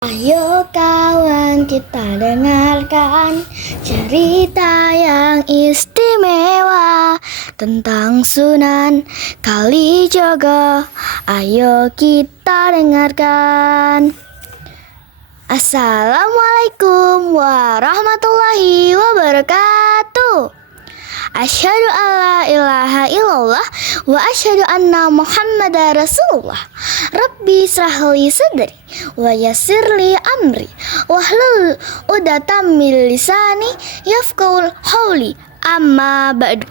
Ayo kawan, kita dengarkan cerita yang istimewa tentang Sunan Kalijogo. Ayo kita dengarkan. Assalamualaikum warahmatullahi wabarakatuh. Asyhadu alla ilaha illallah wa asyhadu anna Muhammadar Rasulullah. Rabbi israhli sadri wa yassirli amri wahlul 'uqdatam min lisani yafqahul qauli. Amma ba'du.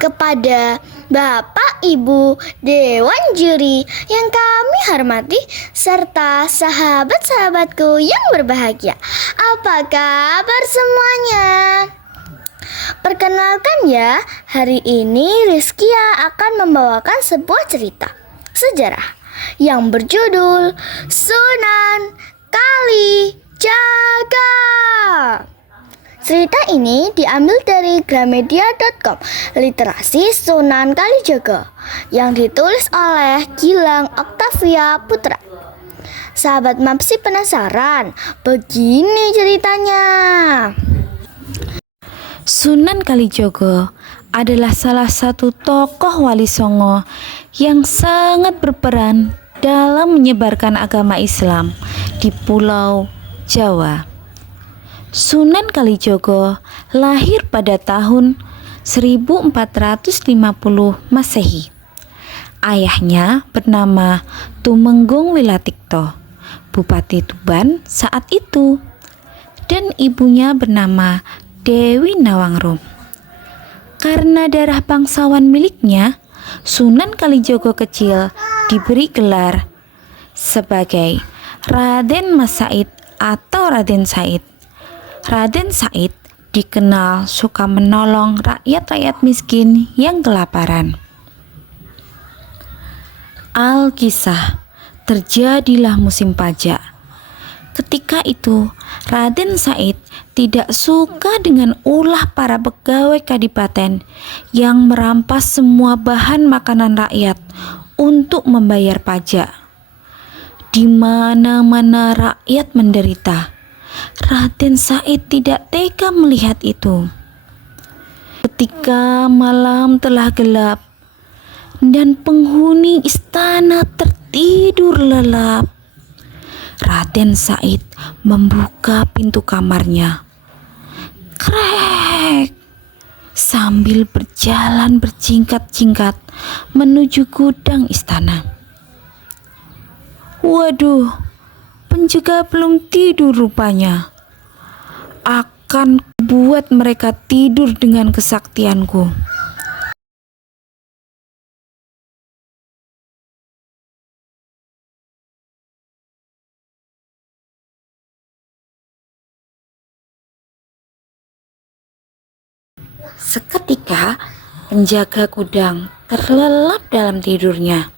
Kepada Bapak Ibu Dewan Juri yang kami hormati serta sahabat-sahabatku yang berbahagia, apa kabar semuanya? Perkenalkan ya, hari ini Rizkia akan membawakan sebuah cerita sejarah yang berjudul Sunan Kalijaga. Cerita ini diambil dari gramedia.com, literasi Sunan Kalijaga, yang ditulis oleh Gilang Oktavia Putra. Sahabat Mapsi penasaran? Begini ceritanya. Sunan Kalijogo adalah salah satu tokoh Wali Songo yang sangat berperan dalam menyebarkan agama Islam di Pulau Jawa. Sunan Kalijogo lahir pada tahun 1450 Masehi. Ayahnya bernama Tumenggung Wilatikto, Bupati Tuban saat itu, dan ibunya bernama Dewi Nawangrum. Karena darah bangsawan miliknya, Sunan Kalijogo kecil diberi gelar sebagai Raden Mas Said atau Raden Said. Raden Said dikenal suka menolong rakyat-rakyat miskin yang kelaparan. Alkisah, terjadilah musim pajak. Ketika itu, Raden Said tidak suka dengan ulah para pegawai kadipaten yang merampas semua bahan makanan rakyat untuk membayar pajak. Di mana-mana rakyat menderita, Raden Said tidak tega melihat itu. Ketika malam telah gelap dan penghuni istana tertidur lelap, Raden Said membuka pintu kamarnya. Krek! Sambil berjalan berjingkat-jingkat menuju gudang istana. Waduh, penjaga belum tidur rupanya. Akan buat mereka tidur dengan kesaktianku. Seketika penjaga gudang terlelap dalam tidurnya.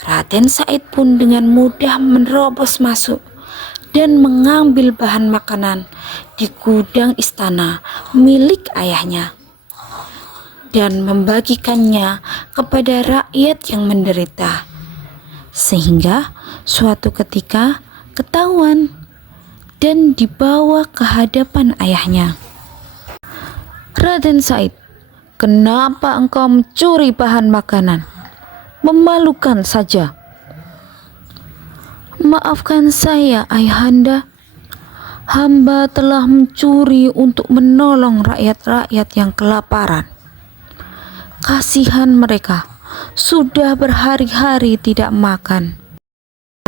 Raden Said pun dengan mudah menerobos masuk dan mengambil bahan makanan di gudang istana milik ayahnya dan membagikannya kepada rakyat yang menderita. Sehingga suatu ketika ketahuan dan dibawa ke hadapan ayahnya. Raden Said, kenapa engkau mencuri bahan makanan? Memalukan saja. Maafkan saya, ayahanda. Hamba telah mencuri untuk menolong rakyat-rakyat yang kelaparan. Kasihan mereka, sudah berhari-hari tidak makan.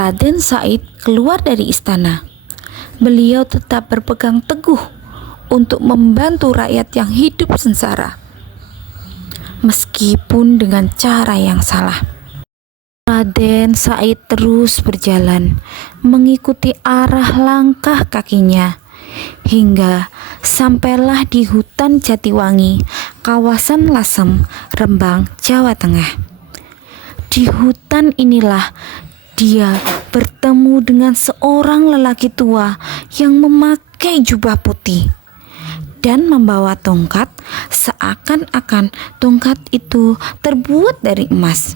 Raden Said keluar dari istana. Beliau tetap berpegang teguh untuk membantu rakyat yang hidup sengsara, meskipun dengan cara yang salah. Raden Said terus berjalan mengikuti arah langkah kakinya hingga sampailah di hutan Jatiwangi, kawasan Lasem, Rembang, Jawa Tengah. Di hutan inilah dia bertemu dengan seorang lelaki tua yang memakai jubah putih dan membawa tongkat, seakan-akan tongkat itu terbuat dari emas.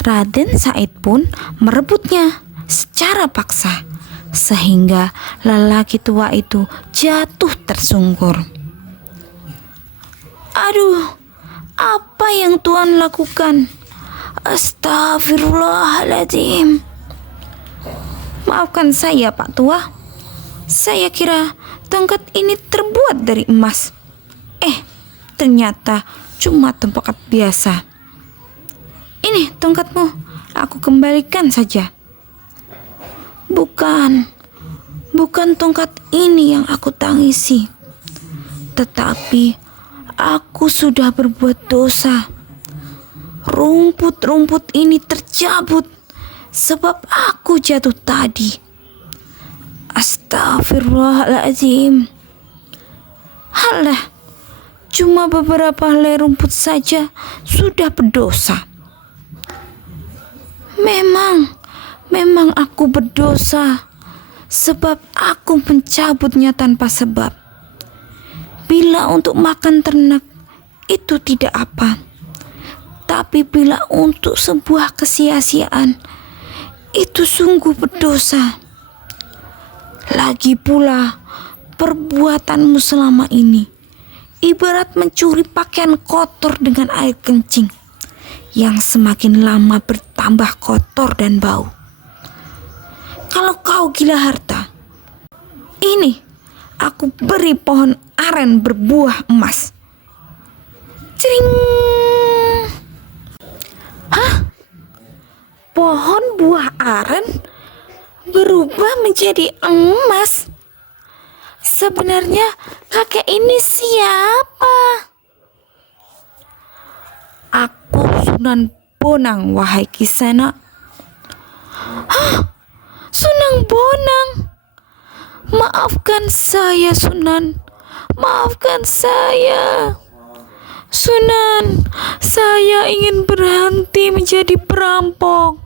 Raden Said pun merebutnya secara paksa, sehingga lelaki tua itu jatuh tersungkur. "Aduh, apa yang Tuhan lakukan? Astagfirullahaladzim. Maafkan saya, Pak Tua. Saya kira tongkat ini terbuat dari emas. Ternyata cuma tongkat biasa. Ini tongkatmu, aku kembalikan saja." Bukan tongkat ini yang aku tangisi, tetapi aku sudah berbuat dosa. Rumput-rumput ini tercabut sebab aku jatuh tadi. Astagfirullahaladzim. Halah, cuma beberapa helai rumput saja sudah berdosa. Memang aku berdosa sebab aku mencabutnya tanpa sebab. Bila untuk makan ternak itu tidak apa, tapi bila untuk sebuah kesia-siaan itu sungguh berdosa. Lagi pula perbuatanmu selama ini ibarat mencuri pakaian kotor dengan air kencing yang semakin lama bertambah kotor dan bau. Kalau kau gila harta, ini aku beri pohon aren berbuah emas. Cering. Hah? Pohon buah aren berubah menjadi emas? Sebenarnya kakek ini siapa? Aku Sunan Bonang, wahai Kisana. Hah? Sunan Bonang? Maafkan saya, Sunan. Maafkan saya. Sunan, saya ingin berhenti menjadi perampok.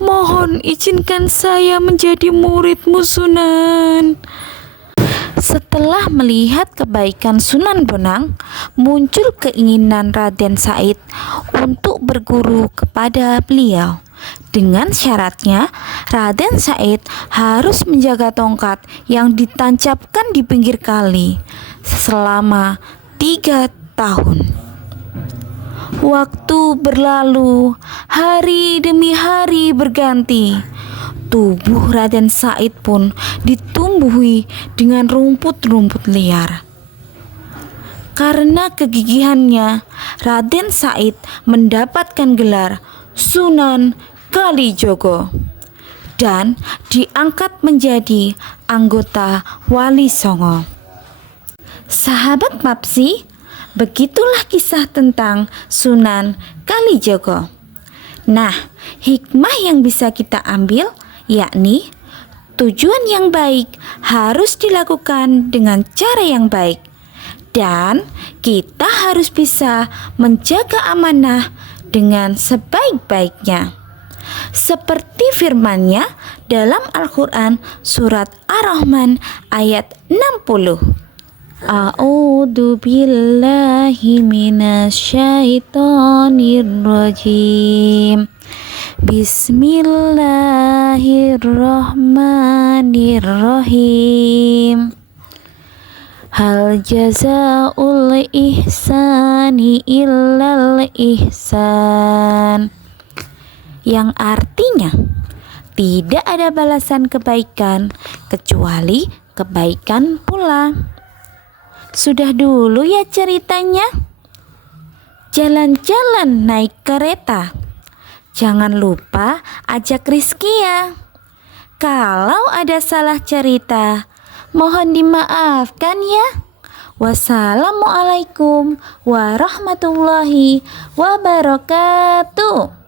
Mohon izinkan saya menjadi muridmu, Sunan. Setelah melihat kebaikan Sunan Bonang, muncul keinginan Raden Said untuk berguru kepada beliau. Dengan syaratnya, Raden Said harus menjaga tongkat yang ditancapkan di pinggir kali selama 3 tahun. Waktu berlalu, hari demi hari berganti. Tubuh Raden Said pun ditumbuhi dengan rumput-rumput liar. Karena kegigihannya, Raden Said mendapatkan gelar Sunan Kalijogo dan diangkat menjadi anggota Wali Songo. Sahabat Mapsi, begitulah kisah tentang Sunan Kalijogo. Nah, hikmah yang bisa kita ambil yakni tujuan yang baik harus dilakukan dengan cara yang baik, dan kita harus bisa menjaga amanah dengan sebaik-baiknya. Seperti firman-Nya dalam Al-Quran surat Ar-Rahman ayat 60. A'udzu billahi minasyaitonir rajim. Bismillahirrahmanirrahim. Hal jazaa'ul ihsani illal ihsan. Yang artinya, tidak ada balasan kebaikan kecuali kebaikan pula. Sudah dulu ya ceritanya. Jalan-jalan naik kereta. Jangan lupa ajak Rizkia. Kalau ada salah cerita, mohon dimaafkan ya. Wassalamualaikum warahmatullahi wabarakatuh.